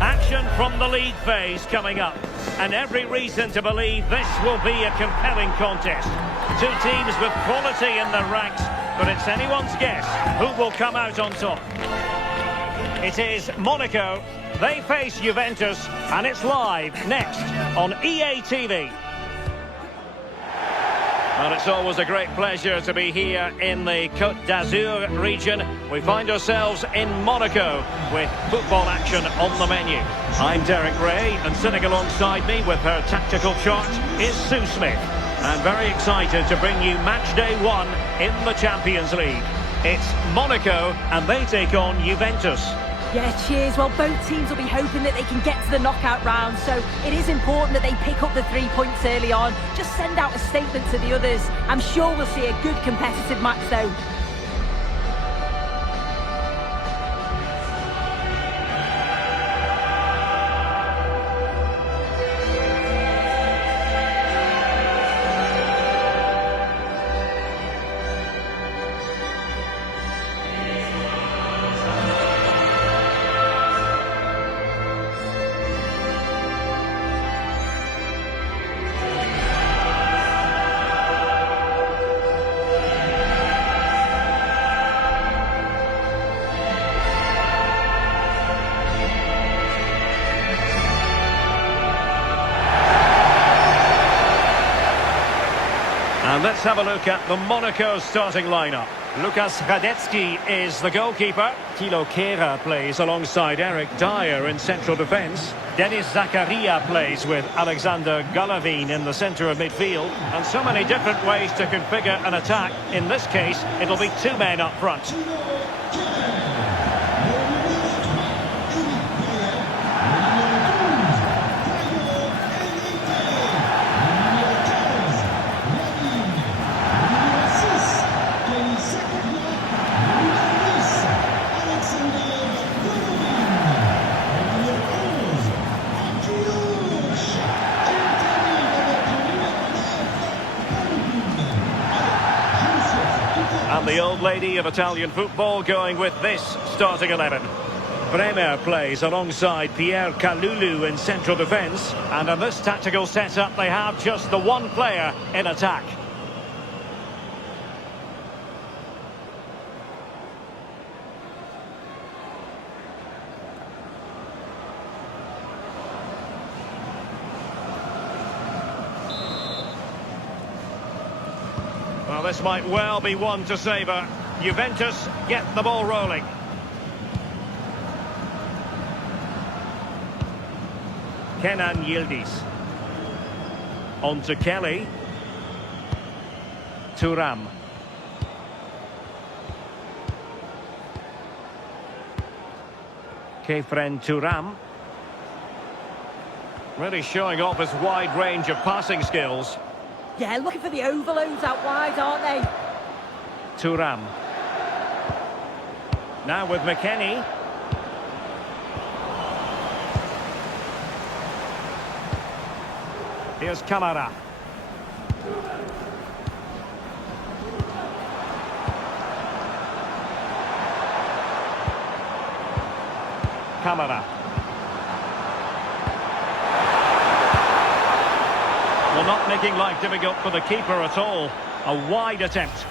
Action from the league phase coming up, and every reason to believe this will be a compelling contest. Two teams with quality in their ranks, but it's anyone's guess who will come out on top. It is Monaco, they face Juventus, and it's live next on EA TV. And it's always a great pleasure to be here in the Côte d'Azur region. We find ourselves in Monaco with football action on the menu. I'm Derek Ray, and sitting alongside me with her tactical chart is Sue Smith. I'm very excited to bring you match day 1 in the Champions League. It's Monaco, and they take on Juventus. Yeah, cheers. Well, both teams will be hoping that they can get to the knockout round, so it is important that they pick up the 3 points early on. Just send out a statement to the others. I'm sure we'll see a good competitive match, though. And let's have a look at the Monaco starting lineup. Lukas Radetsky is the goalkeeper. Thilo Kehrer plays alongside Eric Dyer in central defence. Denis Zakaria plays with Alexander Golovin in the centre of midfield. And so many different ways to configure an attack. In this case, it'll be 2 men up front. And the old lady of Italian football going with this starting 11. Bremer plays alongside Pierre Kalulu in central defence. And in this tactical setup, they have just the one player in attack. Well, this might well be one to savour. Juventus get the ball rolling. Kenan Yildiz. On to Kelly. Thuram. Kefren Thuram. Really showing off his wide range of passing skills. Yeah, looking for the overloads out wide, aren't they? Thuram. Now with McKennie. Here's Kamara. Kamara. Well, not making life difficult for the keeper at all. A wide attempt.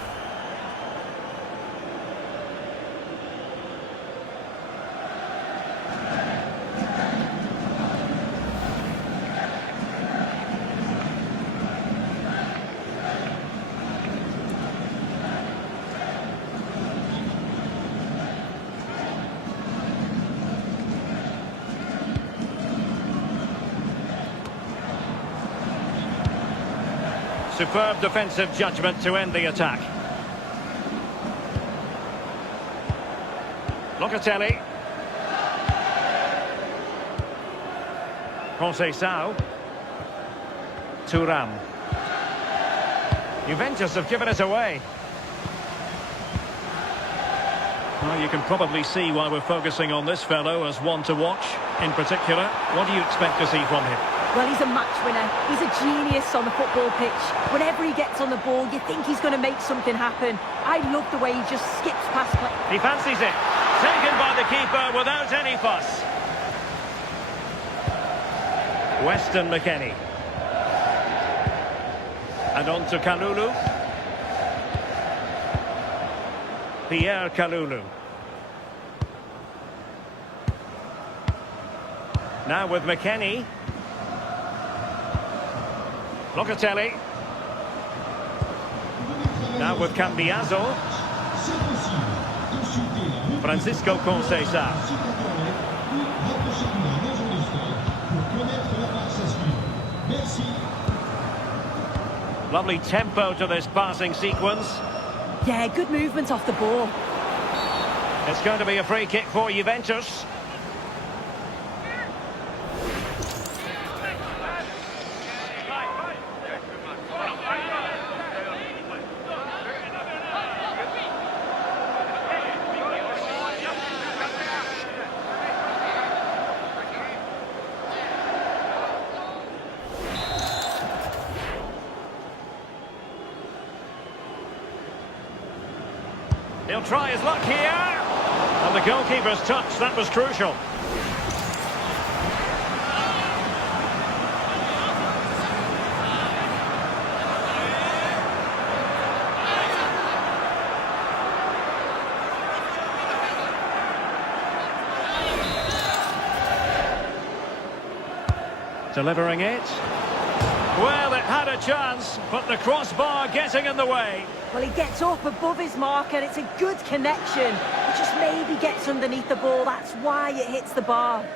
Superb defensive judgment to end the attack. Locatelli. Conceição. Thuram. Juventus have given it away. Well, you can probably see why we're focusing on this fellow as one to watch. In particular, what do you expect to see from him? Well, he's a match winner. He's a genius on the football pitch. Whenever he gets on the ball, you think he's going to make something happen. I love the way he just skips past play. He fancies it. Taken by the keeper without any fuss. Weston McKennie. And on to Kalulu. Pierre Kalulu. Now with McKennie. Locatelli. Now with Cambiaso. Francisco Conceição. Lovely tempo to this passing sequence. Yeah, good movement off the ball. It's going to be a free kick for Juventus. He'll try his luck here. And the goalkeeper's touch, that was crucial. Delivering it. Well, it had a chance, but the crossbar getting in the way. Well, he gets up above his marker. It's a good connection. It just maybe gets underneath the ball. That's why it hits the bar.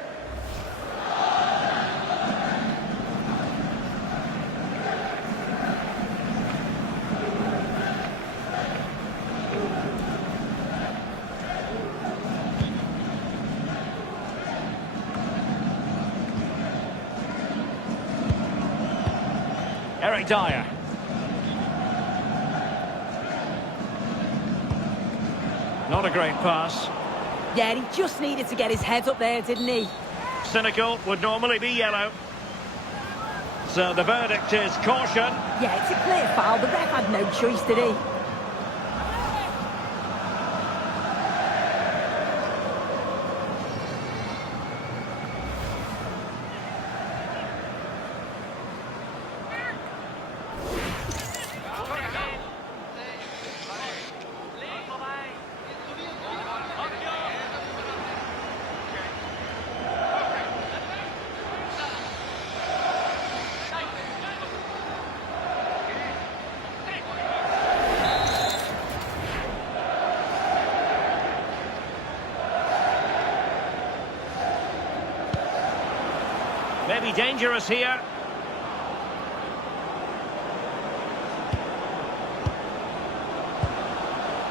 Eric Dyer. Not a great pass. Yeah, he just needed to get his head up there, didn't he? Cynical would normally be yellow. So the verdict is caution. Yeah, it's a clear foul. The ref had no choice, did he? Maybe dangerous here.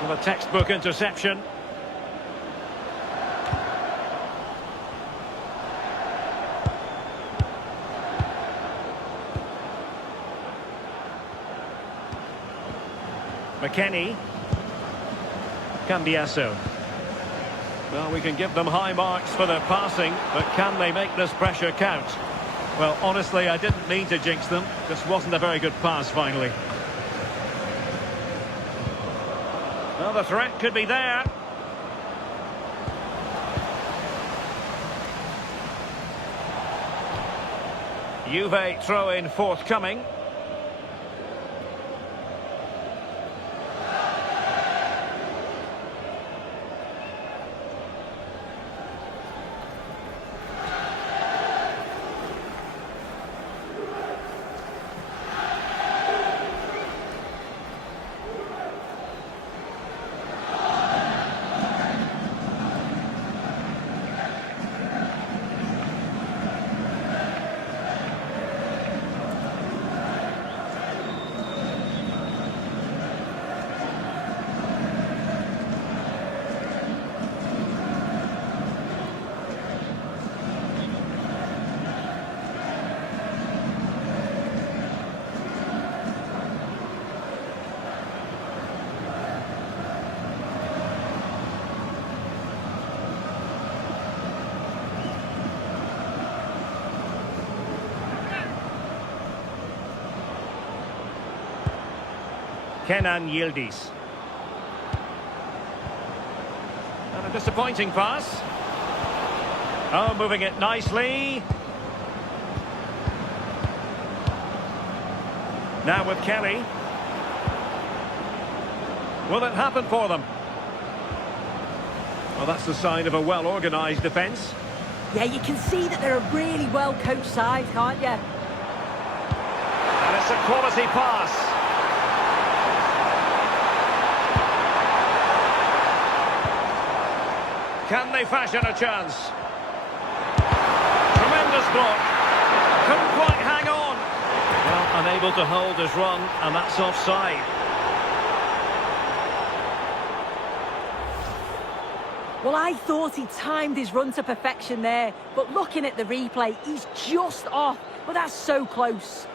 Well, a textbook interception. McKennie. Cambiaso. Well, we can give them high marks for their passing, but can they make this pressure count? Well, honestly, I didn't mean to jinx them. Just wasn't a very good pass, finally. Well, the threat could be there. Juve throw-in forthcoming. Kenan Yildiz. And a disappointing pass. Oh, moving it nicely. Now with Kelly. Will it happen for them? Well, that's the sign of a well-organised defence. Yeah, you can see that they're a really well-coached side, can't you? And it's a quality pass. Can they fashion a chance? Tremendous block. Couldn't quite hang on. Well, unable to hold his run, and that's offside. Well, I thought he timed his run to perfection there, but looking at the replay, he's just off. But that's so close.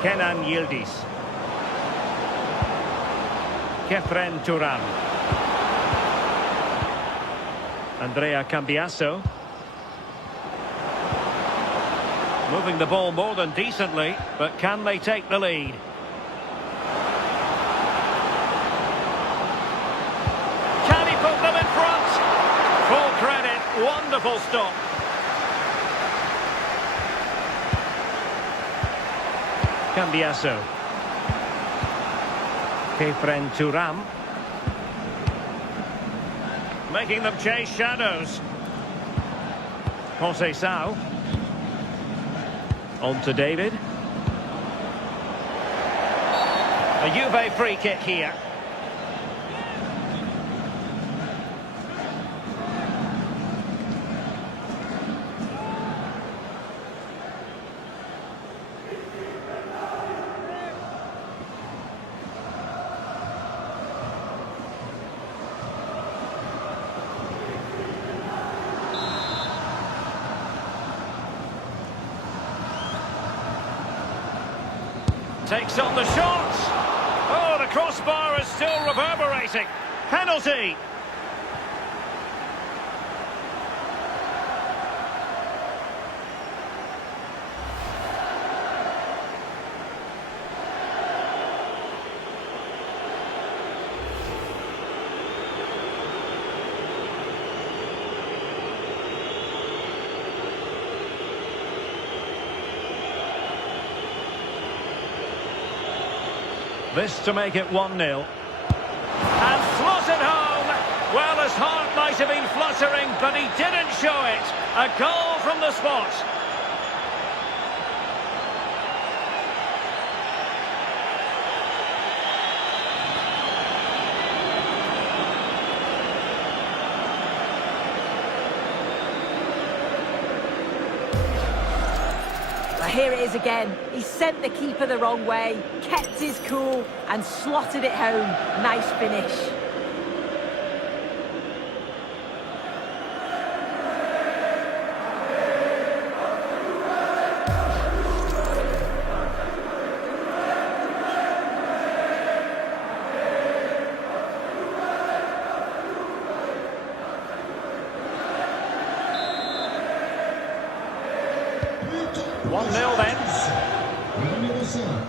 Kenan Yildiz. Kefren Turan. Andrea Cambiasso. Moving the ball more than decently, but can they take the lead? Can he put them in front? Full credit, wonderful stop. Cambiasso. Kefren Turan. Making them chase shadows. Conceição. On to David. A Juve free kick here. Takes on the shot. Oh, the crossbar is still reverberating. Penalty. This to make it 1-0. And slotted home. Well, his heart might have been fluttering, but he didn't show it. A goal from the spot. Here it is again. He sent the keeper the wrong way, kept his cool and slotted it home. Nice finish. Then.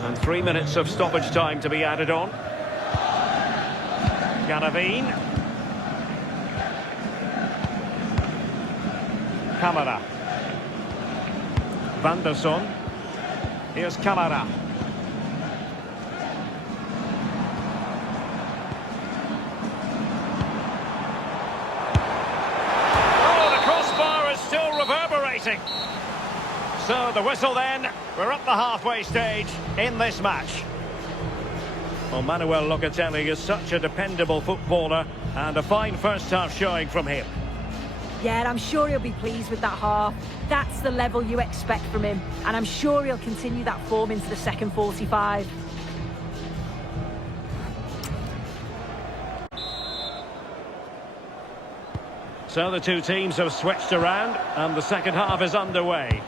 And 3 minutes of stoppage time to be added on. Ganaveen. Camara. Vanderson. Here's Camara. Oh, the crossbar is still reverberating. So the whistle then, we're up the halfway stage in this match. Well, Manuel Locatelli is such a dependable footballer and a fine first half showing from him. Yeah, and I'm sure he'll be pleased with that half. That's the level you expect from him, and I'm sure he'll continue that form into the second 45. So the two teams have switched around and the second half is underway.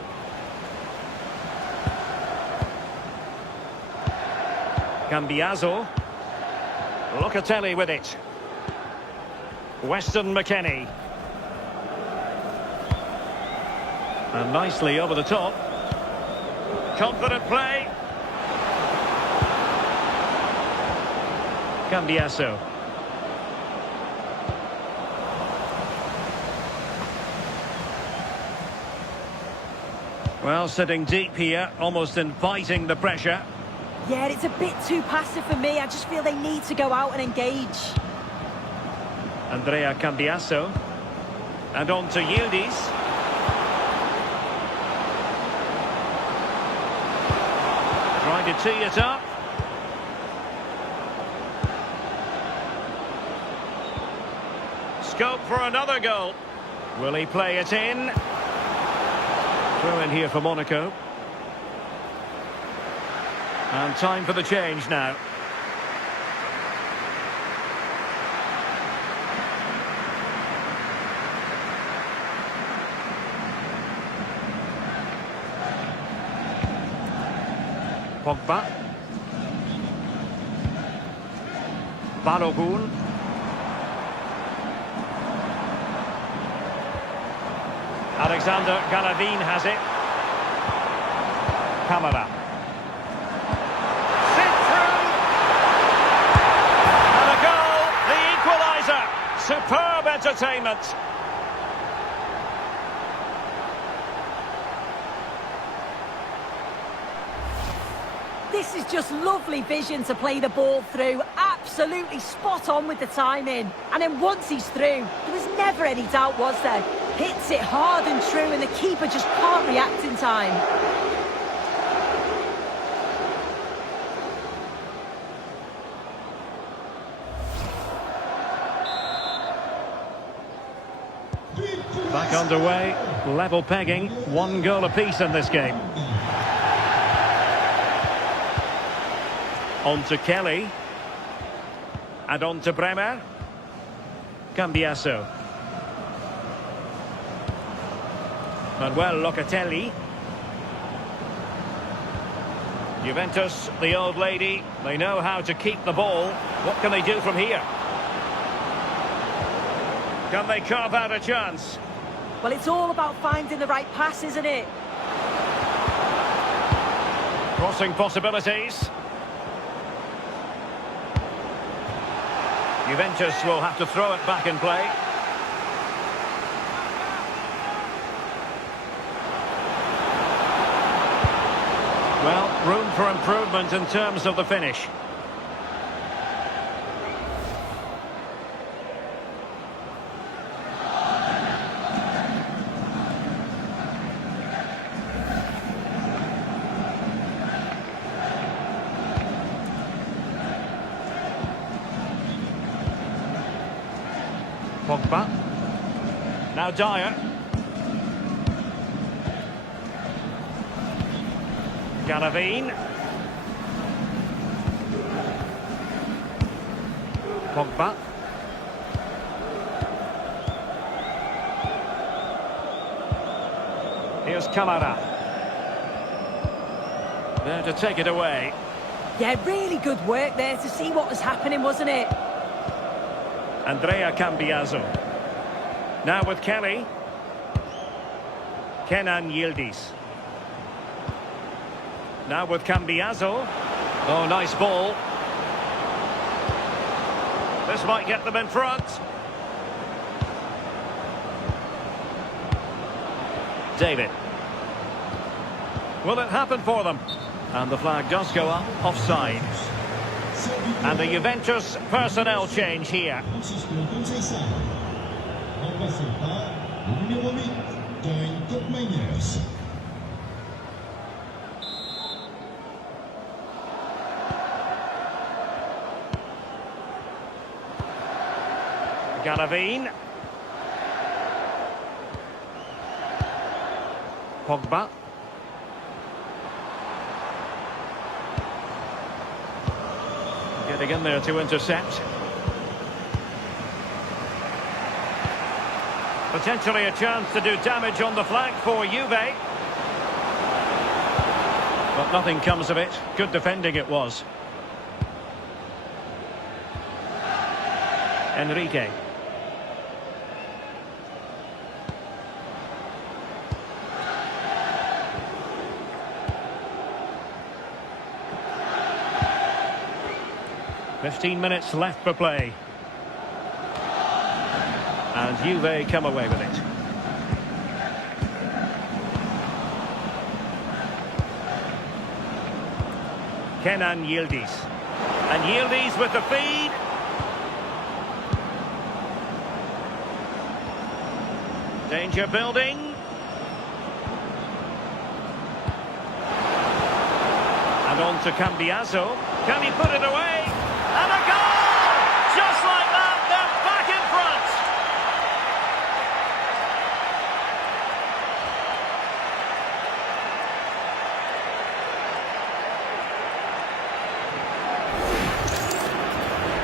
Cambiasso. Locatelli with it. Weston McKennie. And nicely over the top. Confident play. Cambiasso. Well, sitting deep here, almost inviting the pressure. Yeah, it's a bit too passive for me. I just feel they need to go out and engage. Andrea Cambiasso. And on to Yildiz. Trying to tee it up. Scope for another goal. Will he play it in? Throw in here for Monaco. And time for the change now. Pogba. Balogun. Alexander Galavin has it. Camara. Sit through. And a goal, the equaliser. Superb entertainment. This is just lovely vision to play the ball through. Absolutely spot on with the timing. And then once he's through, there was never any doubt, was there? Hits it hard and true, and the keeper just can't react in time. Back underway, level pegging, 1 goal apiece in this game. On to Kelly. And on to Bremer. Cambiasso. Manuel Locatelli. Juventus, the old lady, they know how to keep the ball. What can they do from here? Can they carve out a chance? Well, it's all about finding the right pass, isn't it? Crossing possibilities. Juventus will have to throw it back in play. Well, room for improvement in terms of the finish. Pogba. Now Dyer. Galavin. Pogba. Here's Camara. There to take it away. Yeah, really good work there to see what was happening, wasn't it? Andrea Cambiasso. Now with Kelly. Kenan Yildiz. Now with Cambiasso. Oh, nice ball. This might get them in front. David. Will it happen for them? And the flag does go up, offside. And the Juventus personnel change here. Galavin. Pogba. Getting in there to intercept. Potentially a chance to do damage on the flank for Juve. But nothing comes of it. Good defending it was. Enrique. 15 minutes left for play. And Juve come away with it. Kenan Yildiz. And Yildiz with the feed. Danger building. And on to Cambiaso. Can he put it away? And a goal! Just like that, they're back in front.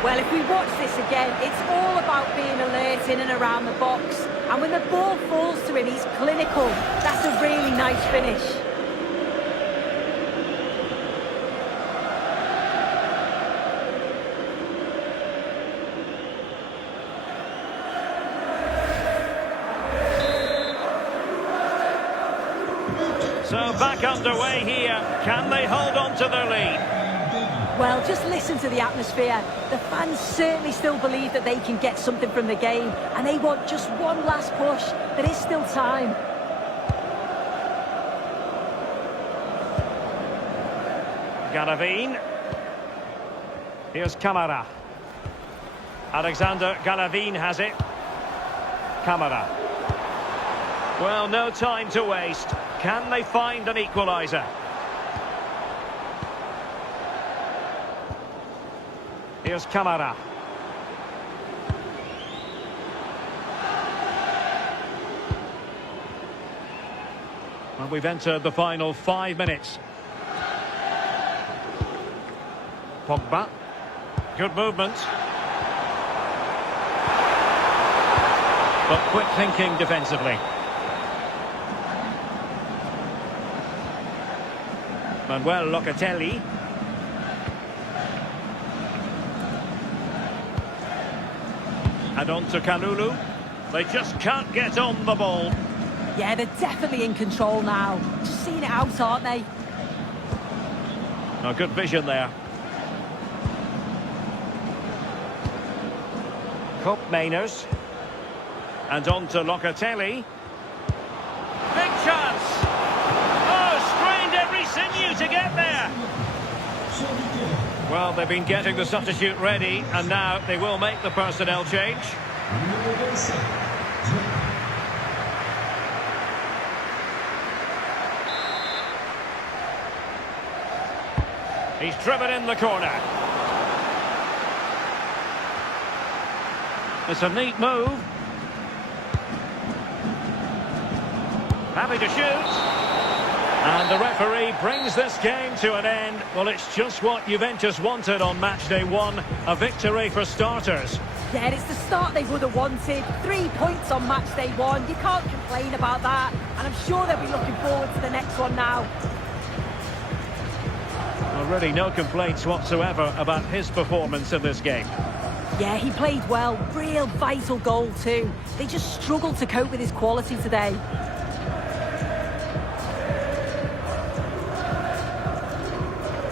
Well, if we watch this again, it's all about being alert in and around the box. And when the ball falls to him, he's clinical. That's a really nice finish. So back underway here. Can they hold on to their lead? Well, just listen to the atmosphere. The fans certainly still believe that they can get something from the game, and they want just one last push. There is still time. Galavin. Here's Camara. Alexander Galavin has it. Camara. Well, no time to waste. Can they find an equaliser? Here's Camara. Well, we've entered the final 5 minutes. Pogba. Good movement. But quick thinking defensively. Manuel Locatelli. And on to Kalulu. They just can't get on the ball. Yeah, they're definitely in control now. Just seeing it out, aren't they? Oh, good vision there. Kopp Mainers. And on to Locatelli. Big chance! Oh, strained every sinew to get there. Well, they've been getting the substitute ready, and now they will make the personnel change. He's driven in the corner. It's a neat move. Happy to shoot. And the referee brings this game to an end. Well, it's just what Juventus wanted on match day 1. A victory for starters. Yeah, it's the start they would have wanted. 3 points on match day 1. You can't complain about that. And I'm sure they'll be looking forward to the next one now. Well, really no complaints whatsoever about his performance in this game. Yeah, he played well. Real vital goal too. They just struggled to cope with his quality today.